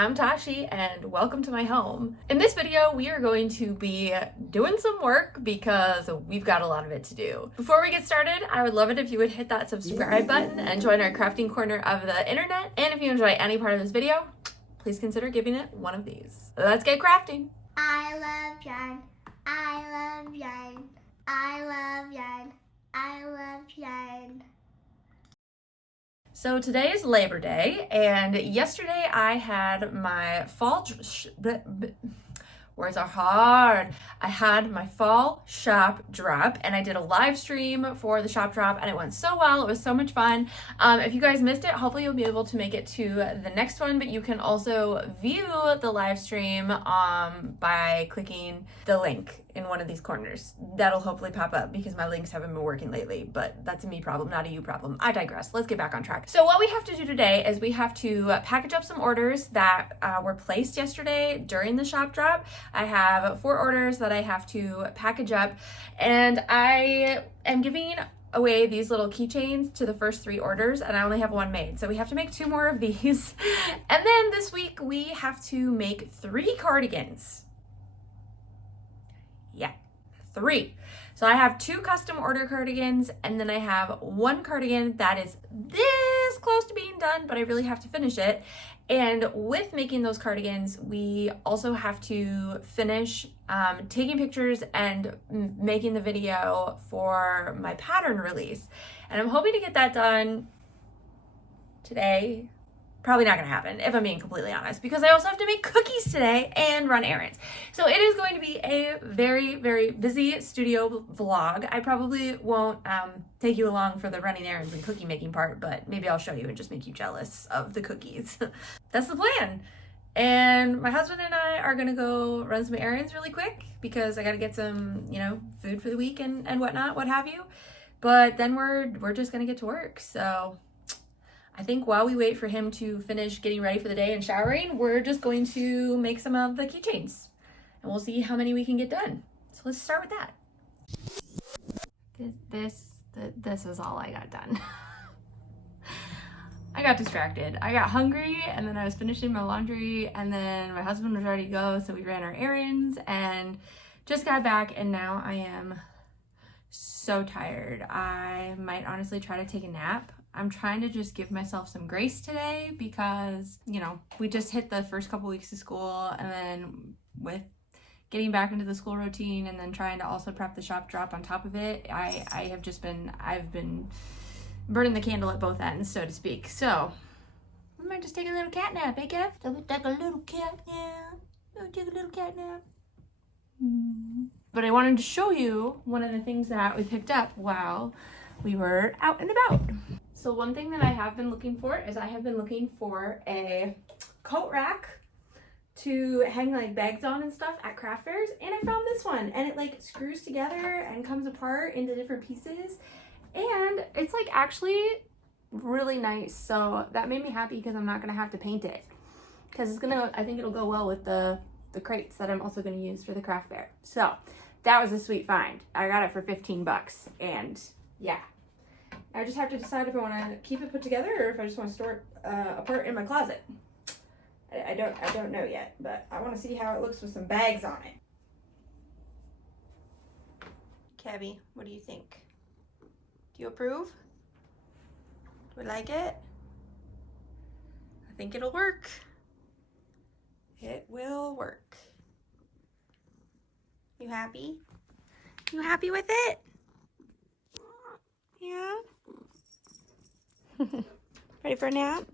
I'm Tashi and welcome to my home. In this video, we are going to be doing some work because we've got a lot of it to do. Before we get started, I would love it if you would hit that subscribe button and join our crafting corner of the internet. And if you enjoy any part of this video, please consider giving it one of these. Let's get crafting. I love yarn. I love yarn. I love yarn. I love yarn. So today is Labor Day, and yesterday I had my fall words are hard. I had my fall shop drop, and I did a live stream for the shop drop, and it went so well. It was so much fun. If you guys missed it, hopefully you'll be able to make it to the next one, but you can also view the live stream by clicking the link in one of these corners. That'll hopefully pop up because my links haven't been working lately, but that's a me problem, not a you problem. I digress. Let's get back on track. So what we have to do today is we have to package up some orders that were placed yesterday during the shop drop. I have 4 orders that I have to package up, and I am giving away these little keychains to the first 3 orders, and I only have 1 made. So we have to make 2 more of these. And then this week we have to make 3 cardigans. Yeah, 3. So I have 2 custom order cardigans, and then I have 1 cardigan that is this close to being done, but I really have to finish it. And with making those cardigans, we also have to finish taking pictures and making the video for my pattern release. And I'm hoping to get that done today. Probably not gonna happen, if I'm being completely honest, because I also have to make cookies today and run errands. So it is going to be a very, very busy studio vlog. I probably won't take you along for the running errands and cookie making part, but maybe I'll show you and just make you jealous of the cookies. That's the plan. And my husband and I are gonna go run some errands really quick because I gotta get some, food for the week and whatnot, what have you. But then we're just gonna get to work. So I think while we wait for him to finish getting ready for the day and showering, we're just going to make some of the keychains, and we'll see how many we can get done. So let's start with that. This is all I got done. I got distracted. I got hungry, and then I was finishing my laundry, and then my husband was ready to go, so we ran our errands and just got back, and now I am so tired. I might honestly try to take a nap. I'm trying to just give myself some grace today because, we just hit the first couple weeks of school, and then with getting back into the school routine and then trying to also prep the shop drop on top of it, I've been burning the candle at both ends, so to speak. So I might just take a little cat nap, eh, Kev? Take a little cat nap. Take a little cat nap. But I wanted to show you one of the things that we picked up while we were out and about. So one thing that I have been looking for is I have been looking for a coat rack to hang like bags on and stuff at craft fairs, and I found this one, and it screws together and comes apart into different pieces, and it's actually really nice. So that made me happy because I'm not gonna have to paint it, because I think it'll go well with the crates that I'm also gonna use for the craft fair. So that was a sweet find. I got it for 15 bucks, and yeah. I just have to decide if I want to keep it put together or if I just want to store it apart in my closet. I don't know yet, but I want to see how it looks with some bags on it. Kevy, what do you think? Do you approve? Do we like it? I think it'll work. It will work. You happy? You happy with it? Yeah? Ready for a nap?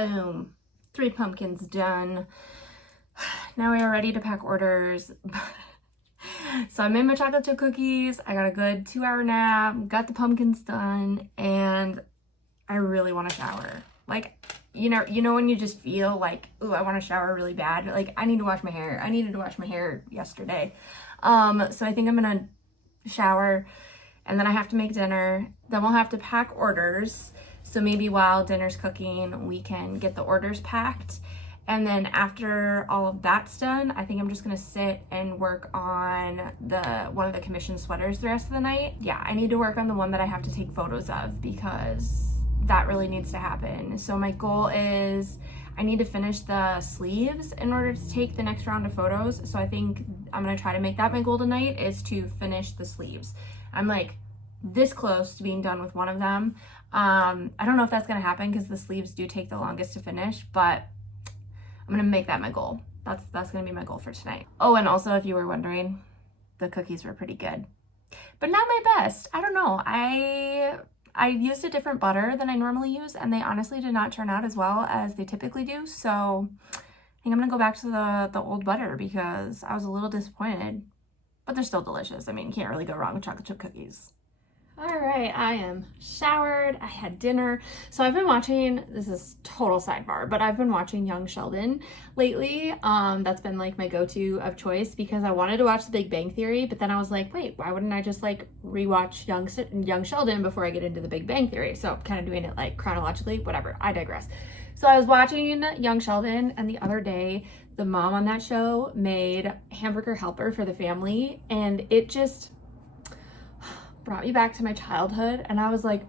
Boom. 3 pumpkins done. Now we are ready to pack orders. So I made my chocolate chip cookies. I got a good 2-hour nap, got the pumpkins done, and I really want to shower. Like, you know when you just feel like, ooh, I want to shower really bad. Like, I need to wash my hair. I needed to wash my hair yesterday. So I think I'm gonna shower, and then I have to make dinner. Then we'll have to pack orders. So maybe while dinner's cooking, we can get the orders packed. And then after all of that's done, I think I'm just gonna sit and work on one of the commission sweaters the rest of the night. Yeah, I need to work on the one that I have to take photos of because that really needs to happen. So my goal is I need to finish the sleeves in order to take the next round of photos. So I think I'm gonna try to make that my goal tonight, is to finish the sleeves. I'm like this close to being done with one of them. I don't know if that's gonna happen because the sleeves do take the longest to finish, but I'm gonna make that my goal. That's gonna be my goal for tonight. Oh, and also if you were wondering, the cookies were pretty good, but not my best. I don't know. I used a different butter than I normally use, and they honestly did not turn out as well as they typically do. So I think I'm gonna go back to the old butter because I was a little disappointed, but they're still delicious. I mean, you can't really go wrong with chocolate chip cookies. All right, I am showered, I had dinner. So I've been watching, this is total sidebar, but I've been watching Young Sheldon lately. That's been like my go-to of choice because I wanted to watch The Big Bang Theory, but then I was like, wait, why wouldn't I just like rewatch Young Sheldon before I get into The Big Bang Theory? So kind of doing it like chronologically, whatever, I digress. So I was watching Young Sheldon, and the other day, the mom on that show made hamburger helper for the family, and it just brought me back to my childhood, and I was like,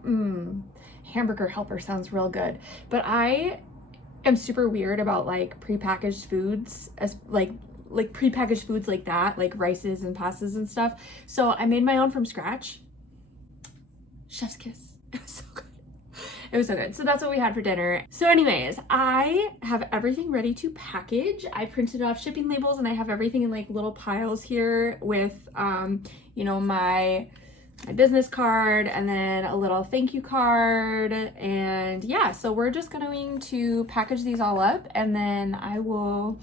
hamburger helper sounds real good. But I am super weird about like prepackaged foods, as like prepackaged foods like that, like rices and pastas and stuff. So I made my own from scratch. Chef's kiss. It was so good. It was so good. So that's what we had for dinner. So anyways, I have everything ready to package. I printed off shipping labels, and I have everything in like little piles here with you know, my business card and then a little thank you card. And yeah, so we're just going to package these all up, and then I will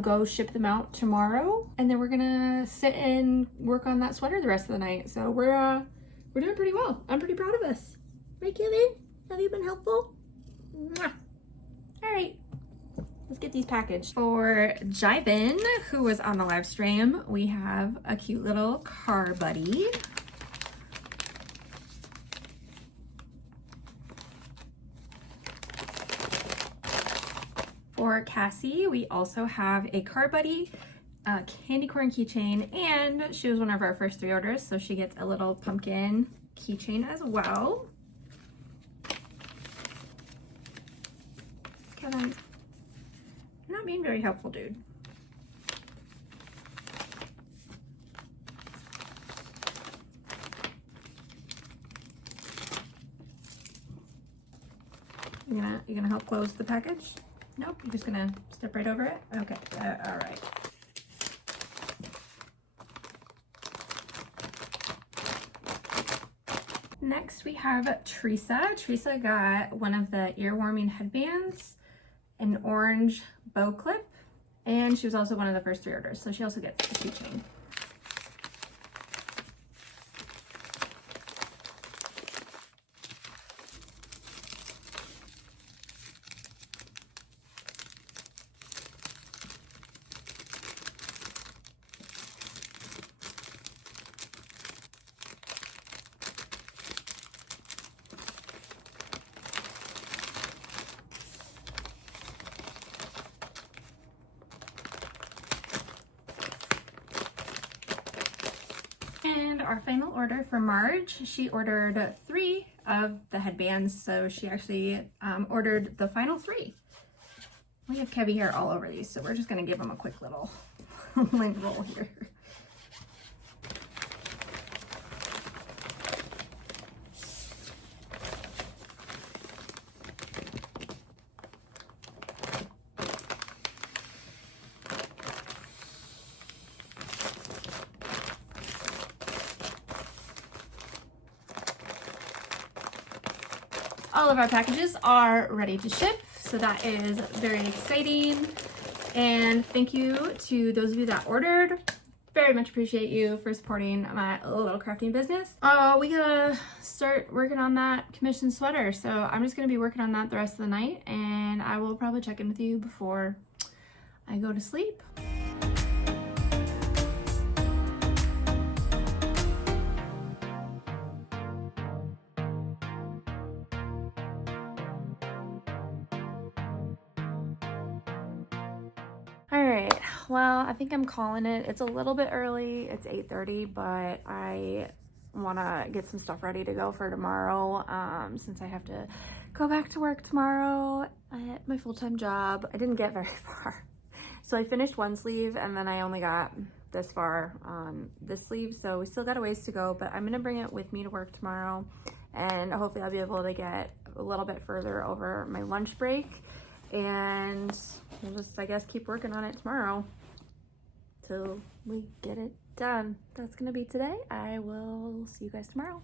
go ship them out tomorrow, and then we're gonna sit and work on that sweater the rest of the night. So we're doing pretty well. I'm pretty proud of us. Right, Kevin? Have you been helpful? Mwah. All right, let's get these packaged. For Jibin, who was on the live stream, we have a cute little car buddy. For Cassie, we also have a car buddy, a candy corn keychain, and she was one of our first 3 orders, so she gets a little pumpkin keychain as well. Kevin, you're not being very helpful, dude. You gonna help close the package? Nope, you're just gonna step right over it? Okay, all right. Next we have Teresa. Teresa got one of the ear-warming headbands, an orange bow clip, and she was also one of the first 3 orders, so she also gets the keychain. And our final order for Marge, she ordered 3 of the headbands, so she actually ordered the final 3. We have Kevy hair all over these, so we're just gonna give him a quick little lint roll here. All of our packages are ready to ship, So that is very exciting. And thank you to those of you that ordered. Very much appreciate you for supporting my little crafting business. We gotta start working on that commission sweater. So I'm just gonna be working on that the rest of the night, and I will probably check in with you before I go to sleep. All right, well, I think I'm calling it. It's a little bit early. It's 8:30, but I want to get some stuff ready to go for tomorrow, since I have to go back to work tomorrow at my full-time job. I didn't get very far. So I finished one sleeve, and then I only got this far on this sleeve, so we still got a ways to go, but I'm going to bring it with me to work tomorrow, and hopefully I'll be able to get a little bit further over my lunch break. And we'll just, I guess, keep working on it tomorrow till we get it done. That's gonna be today. I will see you guys tomorrow.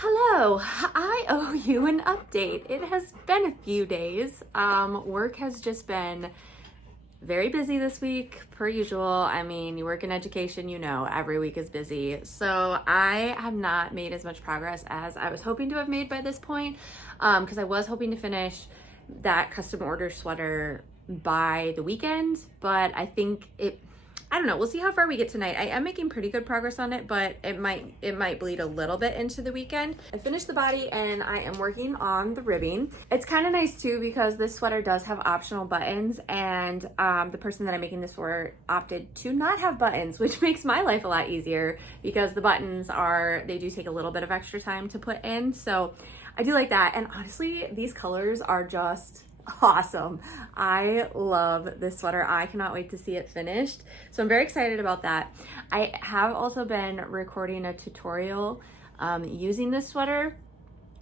Hello, I owe you an update. It has been a few days. Work has just been very busy this week, per usual. I mean, you work in education, you know, every week is busy. So I have not made as much progress as I was hoping to have made by this point, because I was hoping to finish that custom order sweater by the weekend, but I think I don't know, we'll see how far we get tonight. I am making pretty good progress on it, but it might bleed a little bit into the weekend. I finished the body and I am working on the ribbing. It's kind of nice too because this sweater does have optional buttons, and the person that I'm making this for opted to not have buttons, which makes my life a lot easier because the buttons they do take a little bit of extra time to put in. So I do like that. And honestly, these colors are just awesome. I love this sweater. I cannot wait to see it finished. So I'm very excited about that. I have also been recording a tutorial using this sweater.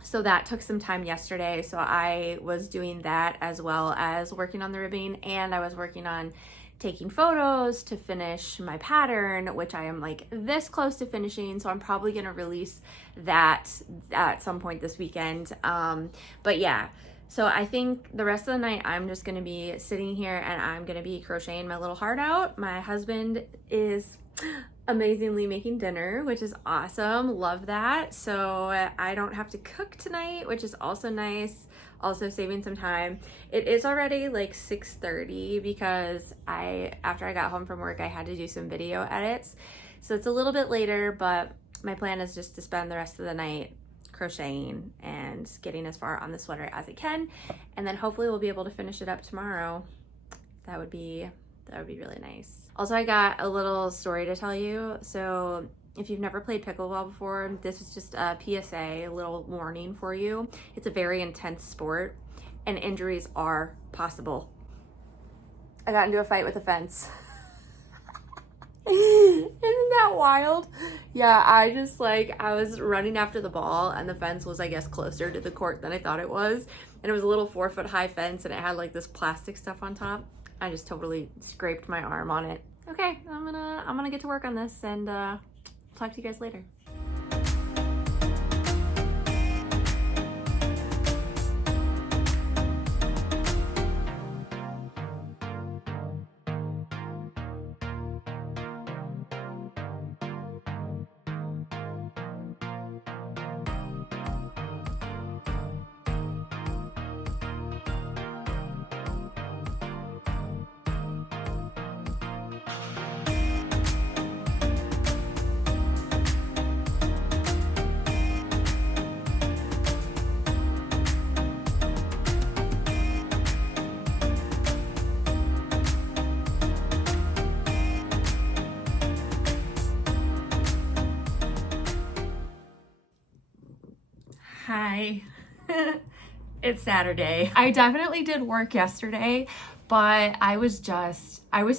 So that took some time yesterday. So I was doing that as well as working on the ribbing, and I was working on taking photos to finish my pattern, which I am like this close to finishing. So I'm probably going to release that at some point this weekend. But yeah. So I think the rest of the night I'm just going to be sitting here and I'm going to be crocheting my little heart out. My husband is amazingly making dinner, which is awesome. Love that. So I don't have to cook tonight, which is also nice. Also saving some time. It is already like 6:30 because after I got home from work, I had to do some video edits. So it's a little bit later, but my plan is just to spend the rest of the night crocheting and getting as far on the sweater as I can, and then hopefully we'll be able to finish it up tomorrow. That would be really nice. Also, I got a little story to tell you. So if you've never played pickleball before, this is just a PSA, a little warning for you. It's a very intense sport and injuries are possible. I got into a fight with a fence. Isn't that wild? Yeah, I was running after the ball and the fence was, I guess, closer to the court than I thought it was. And it was a little 4-foot high fence and it had like this plastic stuff on top. I just totally scraped my arm on it. Okay, I'm gonna get to work on this and talk to you guys later. Hi. It's Saturday. I definitely did work yesterday, but I was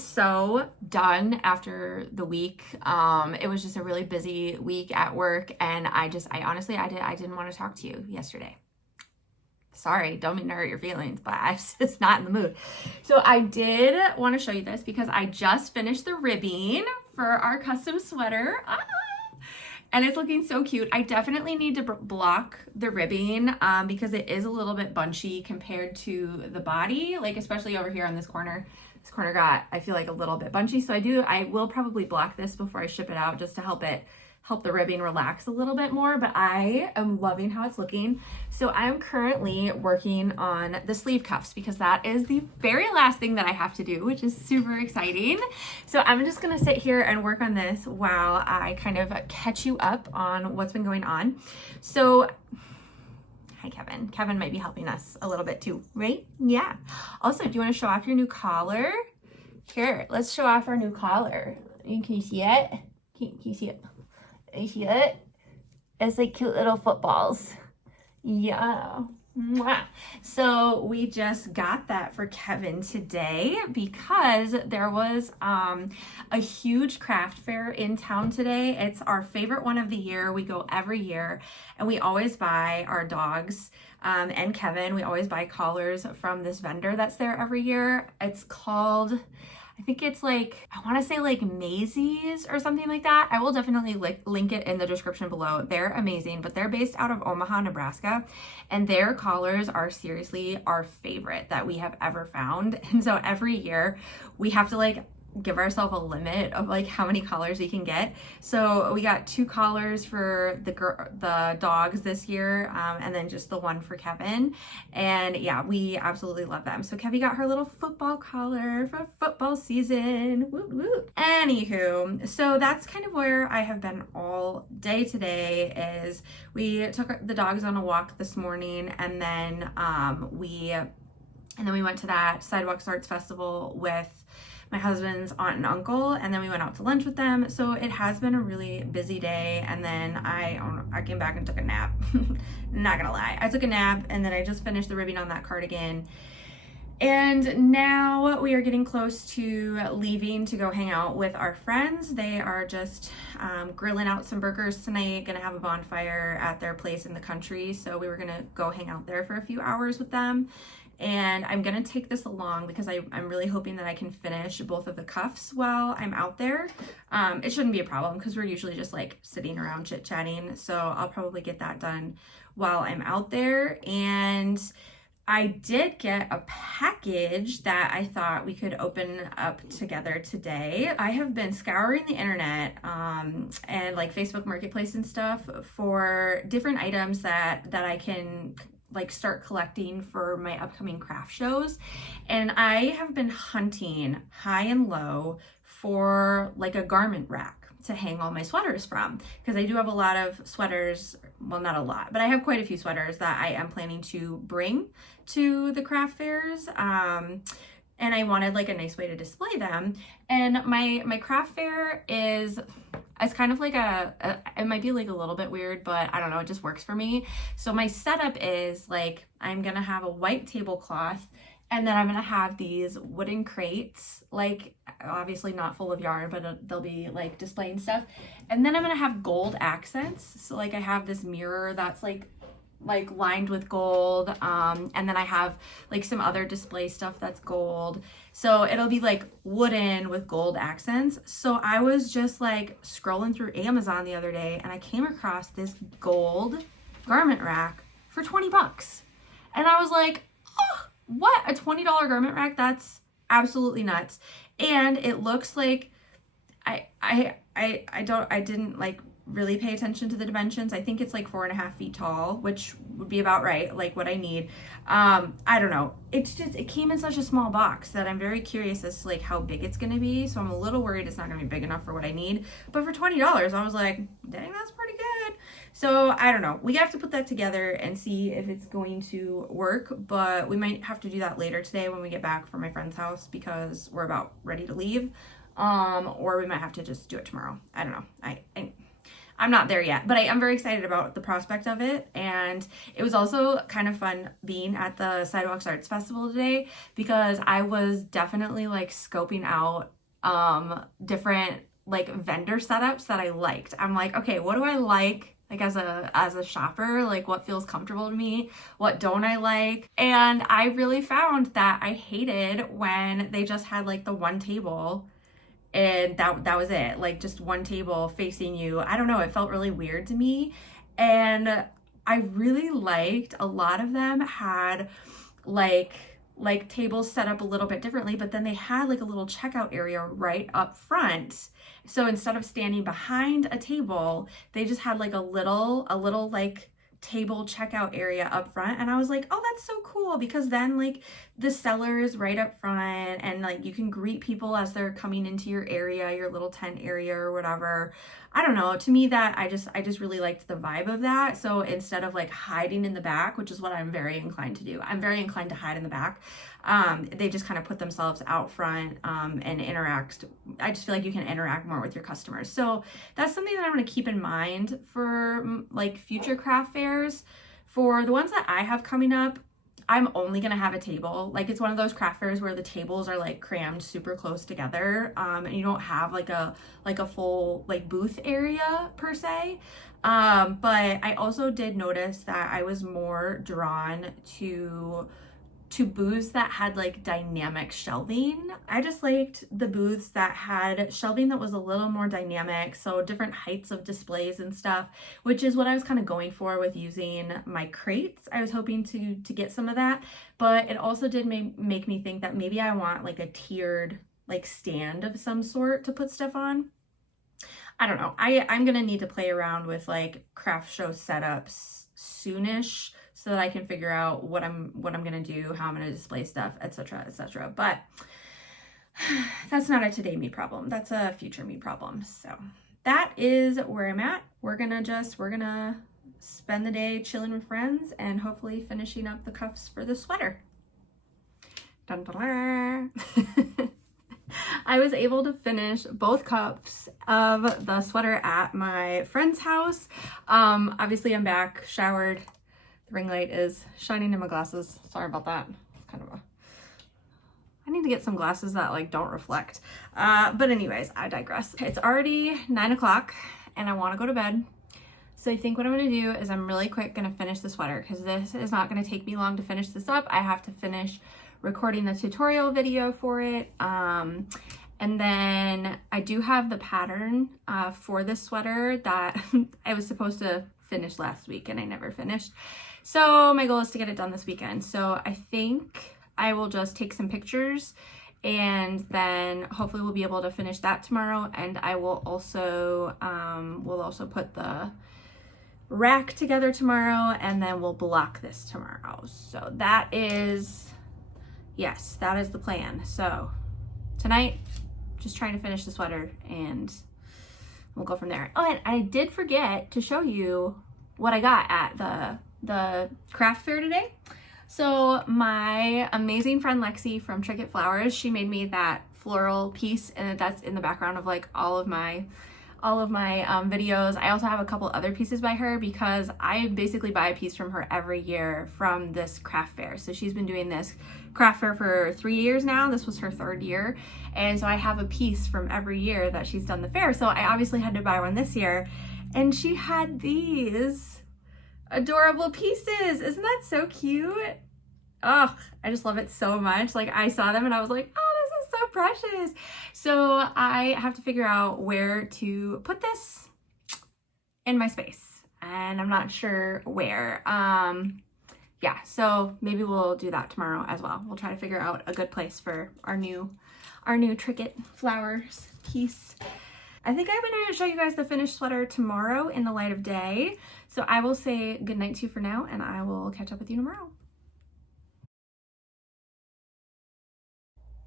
so done after the week. It was just a really busy week at work, and I honestly, I didn't want to talk to you yesterday. Sorry, don't mean to hurt your feelings, but I was just not in the mood. So I did want to show you this because I just finished the ribbing for our custom sweater. And it's looking so cute. I definitely need to block the ribbing because it is a little bit bunchy compared to the body, like especially over here on this corner. This corner got, I feel like, a little bit bunchy. So I will probably block this before I ship it out just to help the ribbing relax a little bit more, but I am loving how it's looking. So I'm currently working on the sleeve cuffs because that is the very last thing that I have to do, which is super exciting. So I'm just gonna sit here and work on this while I kind of catch you up on what's been going on. So, hi Kevin. Kevin might be helping us a little bit too, right? Yeah. Also, do you wanna show off your new collar? Here, let's show off our new collar. Can you see it? Can you see it? You see it? It's like cute little footballs. Yeah. Mwah. So we just got that for Kevin today because there was a huge craft fair in town today. It's our favorite one of the year. We go every year, and we always buy our dogs and Kevin, we always buy collars from this vendor that's there every year. It's called, I think it's like, I want to say like Maisie's or something like that. I will definitely link it in the description below. They're amazing, but they're based out of Omaha, Nebraska, and their collars are seriously our favorite that we have ever found. And so every year we have to like give ourselves a limit of like how many collars we can get. So we got 2 collars for the dogs this year, and then just the one for Kevin. And yeah, we absolutely love them. So Kevin got her little football collar for football season. Woot woot. Anywho, so that's kind of where I have been all day today. Is we took the dogs on a walk this morning, and then we went to that Sidewalks Arts Festival with my husband's aunt and uncle, and then we went out to lunch with them. So it has been a really busy day, and then I came back and took a nap. Not gonna lie, I took a nap, and then I just finished the ribbing on that cardigan, and now we are getting close to leaving to go hang out with our friends. They are just grilling out some burgers tonight, gonna have a bonfire at their place in the country, so we were gonna go hang out there for a few hours with them. And I'm gonna take this along because I'm really hoping that I can finish both of the cuffs while I'm out there. It shouldn't be a problem because we're usually just like sitting around chit-chatting. So I'll probably get that done while I'm out there. And I did get a package that I thought we could open up together today. I have been scouring the internet and like Facebook Marketplace and stuff for different items that I can like start collecting for my upcoming craft shows. And I have been hunting high and low for like a garment rack to hang all my sweaters from, because I do have a lot of sweaters, well, not a lot, but I have quite a few sweaters that I am planning to bring to the craft fairs. And I wanted like a nice way to display them. And my craft fair is, it's kind of like it might be like a little bit weird, but I don't know, it just works for me. So my setup is like, I'm gonna have a white tablecloth, and then I'm gonna have these wooden crates, like obviously not full of yarn, but they'll be like displaying stuff. And then I'm gonna have gold accents. So like I have this mirror that's like lined with gold, and then I have like some other display stuff that's gold, so it'll be like wooden with gold accents. So I was just like scrolling through Amazon the other day, and I came across this gold garment rack for 20 bucks, and I was like, oh, what, a $20 garment rack? That's absolutely nuts. And it looks like I didn't like really pay attention to the dimensions. I think it's like 4.5 feet tall, which would be about right, like what I need. I don't know. It's just, it came in such a small box that I'm very curious as to like how big it's gonna be. So I'm a little worried it's not gonna be big enough for what I need. But for $20, I was like, dang, that's pretty good. So I don't know. We have to put that together and see if it's going to work, but we might have to do that later today when we get back from my friend's house because we're about ready to leave. Or we might have to just do it tomorrow. I don't know. I'm not there yet, but I am very excited about the prospect of it. And it was also kind of fun being at the Sidewalks Arts Festival today, because I was definitely like scoping out different like vendor setups that I liked. I'm like, okay, what do I like as a shopper? Like, what feels comfortable to me? What don't I like? And I really found that I hated when they just had like the one table and that was it, like just one table facing you. I don't know, it felt really weird to me. And I really liked a lot of them had like tables set up a little bit differently, but then they had like a little checkout area right up front. So instead of standing behind a table, they just had like a little like table checkout area up front. And I was like, oh, that's so cool, because then like the seller is right up front and like you can greet people as they're coming into your area, your little tent area or whatever. I don't know, to me that I just really liked the vibe of that. So instead of like hiding in the back, which is what I'm very inclined to do, I'm very inclined to hide in the back. They just kind of put themselves out front and interact. I just feel like you can interact more with your customers. So that's something that I'm going to keep in mind for like future craft fairs. For the ones that I have coming up, I'm only going to have a table. Like, it's one of those craft fairs where the tables are like crammed super close together, and you don't have like a full like booth area per se. But I also did notice that I was more drawn to booths that had like dynamic shelving. I just liked the booths that had shelving that was a little more dynamic, so different heights of displays and stuff, which is what I was kind of going for with using my crates. I was hoping to get some of that, but it also did make me think that maybe I want like a tiered like stand of some sort to put stuff on. I don't know. I'm gonna need to play around with like craft show setups soonish, so that I can figure out what I'm gonna do, how I'm gonna display stuff, etc., etc. But that's not a today me problem. That's a future me problem. So that is where I'm at. We're gonna spend the day chilling with friends and hopefully finishing up the cuffs for the sweater. Dun, dun, dun. I was able to finish both cuffs of the sweater at my friend's house. Obviously I'm back, showered. The ring light is shining in my glasses. Sorry about that. It's kind of I need to get some glasses that like don't reflect. But anyways, I digress. It's already 9 o'clock and I want to go to bed. So I think what I'm going to do is I'm really quick going to finish the sweater, because this is not going to take me long to finish this up. I have to finish recording the tutorial video for it. And then I do have the pattern for this sweater that I was supposed to finish last week and I never finished. So my goal is to get it done this weekend. So I think I will just take some pictures and then hopefully we'll be able to finish that tomorrow. And I will also, we'll also put the rack together tomorrow, and then we'll block this tomorrow. So that is, yes, that is the plan. So tonight, just trying to finish the sweater and we'll go from there. Oh, and I did forget to show you what I got at the craft fair today. So my amazing friend Lexi from Tricket Flowers, she made me that floral piece, and that's in the background of like all of my videos. I also have a couple other pieces by her, because I basically buy a piece from her every year from this craft fair. So she's been doing this craft fair for 3 years now. This was her 3rd year. And so I have a piece from every year that she's done the fair. So I obviously had to buy one this year. And she had these adorable pieces. Isn't that so cute? Oh, I just love it so much. Like, I saw them and I was like, oh, this is so precious. So I have to figure out where to put this in my space, and I'm not sure where. Yeah, so maybe we'll do that tomorrow as well. We'll try to figure out a good place for our new Tricket Flowers piece. I think I'm going to show you guys the finished sweater tomorrow in the light of day. So I will say good night to you for now, and I will catch up with you tomorrow.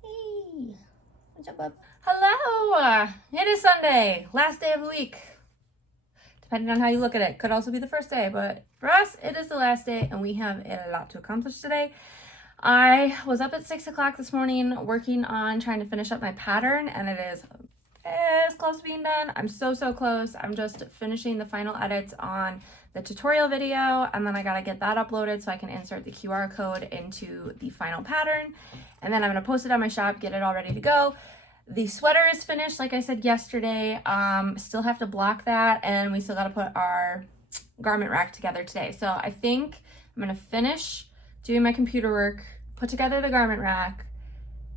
Hey, what's up, bub? Hello! It is Sunday, last day of the week. Depending on how you look at it, could also be the first day, but for us, it is the last day, and we have a lot to accomplish today. I was up at 6 o'clock this morning working on trying to finish up my pattern, and it is this close close to being done. I'm so close. I'm just finishing the final edits on the tutorial video, and then I gotta get that uploaded so I can insert the QR code into the final pattern, and then I'm gonna post it on my shop, get it all ready to go. The sweater is finished, like I said yesterday. Still have to block that, and we still gotta put our garment rack together today. So I think I'm gonna finish doing my computer work, put together the garment rack,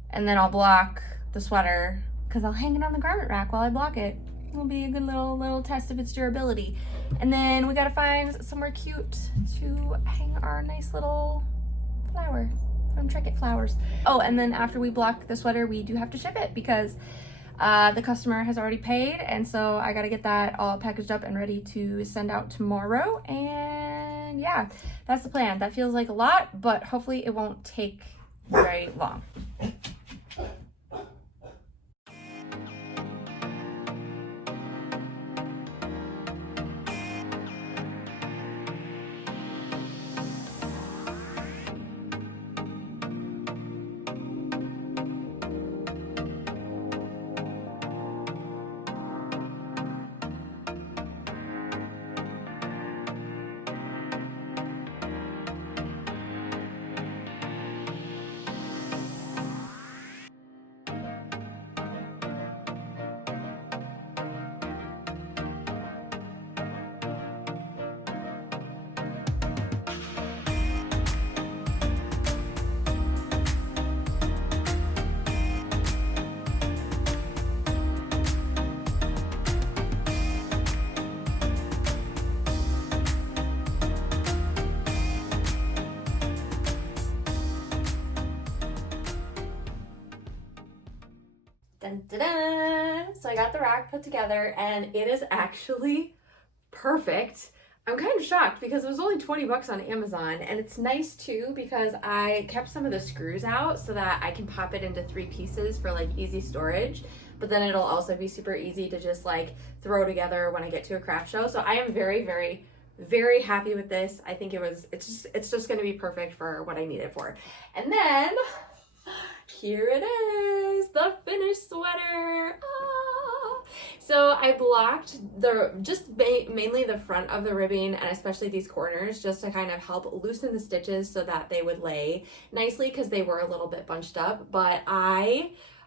and then I'll block the sweater because I'll hang it on the garment rack while I block it. It'll be a good little test of its durability. And then we gotta find somewhere cute to hang our nice little flower from Trinket Flowers. Oh, and then after we block the sweater, we do have to ship it because the customer has already paid, and so I gotta get that all packaged up and ready to send out tomorrow. And yeah, that's the plan. That feels like a lot, but hopefully it won't take very long. Dun, dun, dun. So I got the rack put together and it is actually perfect. I'm kind of shocked because it was only 20 bucks on Amazon, and it's nice too because I kept some of the screws out so that I can pop it into 3 pieces for like easy storage, but then it'll also be super easy to just like throw together when I get to a craft show. So I am very happy with this. I think it's just going to be perfect for what I need it for. And then here it is, the finished sweater. So I blocked mainly the front of the ribbing and especially these corners just to kind of help loosen the stitches so that they would lay nicely because they were a little bit bunched up. But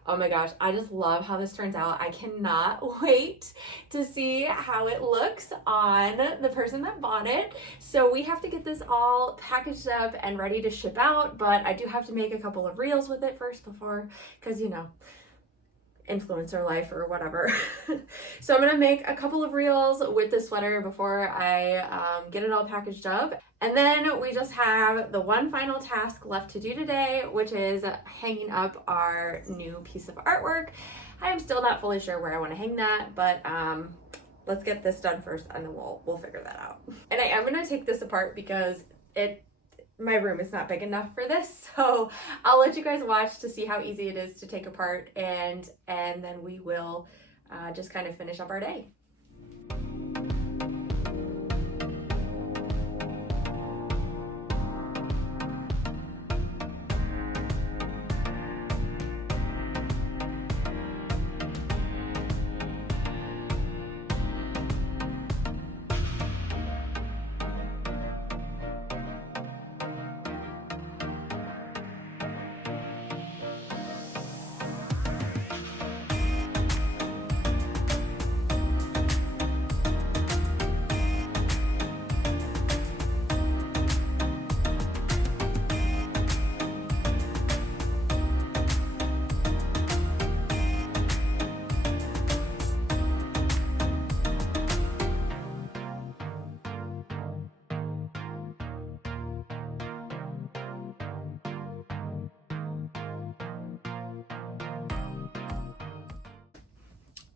oh my gosh, I just love how this turns out. I cannot wait to see how it looks on the person that bought it. So we have to get this all packaged up and ready to ship out, but I do have to make a couple of reels with it first before, because you know, influencer life or whatever. So I'm gonna make a couple of reels with the sweater before I get it all packaged up. And then we just have the one final task left to do today, which is hanging up our new piece of artwork. I am still not fully sure where I want to hang that, but let's get this done first and then we'll figure that out. And I am gonna take this apart because my room is not big enough for this, so I'll let you guys watch to see how easy it is to take apart, and then we will just kind of finish up our day.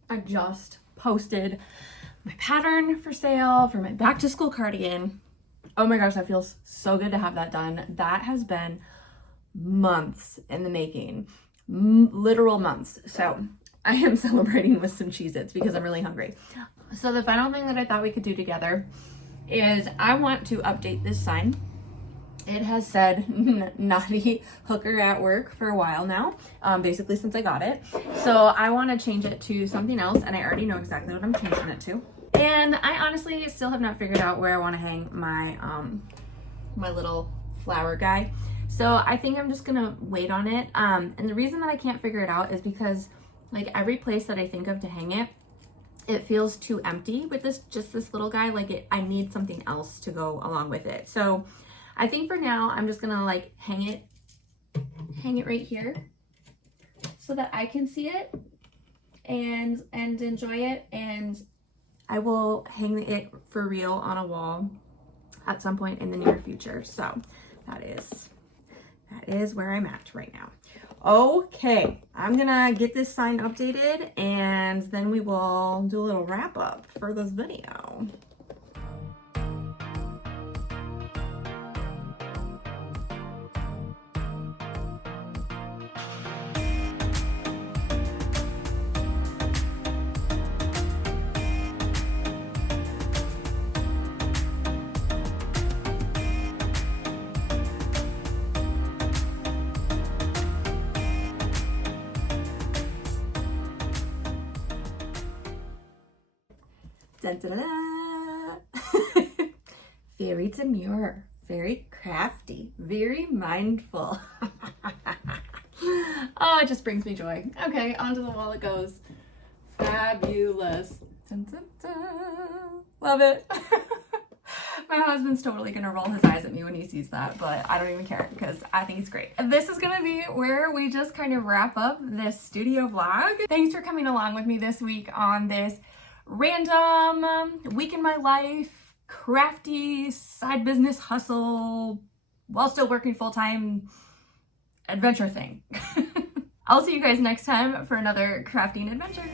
I just posted my pattern for sale for my back to school cardigan. Oh my gosh, that feels so good to have that done. That has been months in the making, literal months. So I am celebrating with some Cheez-Its because I'm really hungry. So the final thing that I thought we could do together is I want to update this sign. It has said naughty hooker at work for a while now, basically since I got it. So I want to change it to something else, and I already know exactly what I'm changing it to. And I honestly still have not figured out where I want to hang my my little flower guy. So I think I'm just gonna wait on it. And the reason that I can't figure it out is because like every place that I think of to hang it, it feels too empty with just this little guy. Like I need something else to go along with it. So I think for now, I'm just gonna like hang it right here so that I can see it and enjoy it. And I will hang it for real on a wall at some point in the near future. So that is where I'm at right now. Okay, I'm gonna get this sign updated and then we will do a little wrap up for this video. Dun, dun, dun, dun. Very demure, very crafty, very mindful. Oh, it just brings me joy. Okay, onto the wall it goes. Fabulous. Dun, dun, dun. Love it. My husband's totally gonna roll his eyes at me when he sees that, but I don't even care because I think it's great. This is gonna be where we just kind of wrap up this studio vlog. Thanks for coming along with me this week on this random week in my life, crafty side business hustle while still working full-time adventure thing. I'll see you guys next time for another crafting adventure.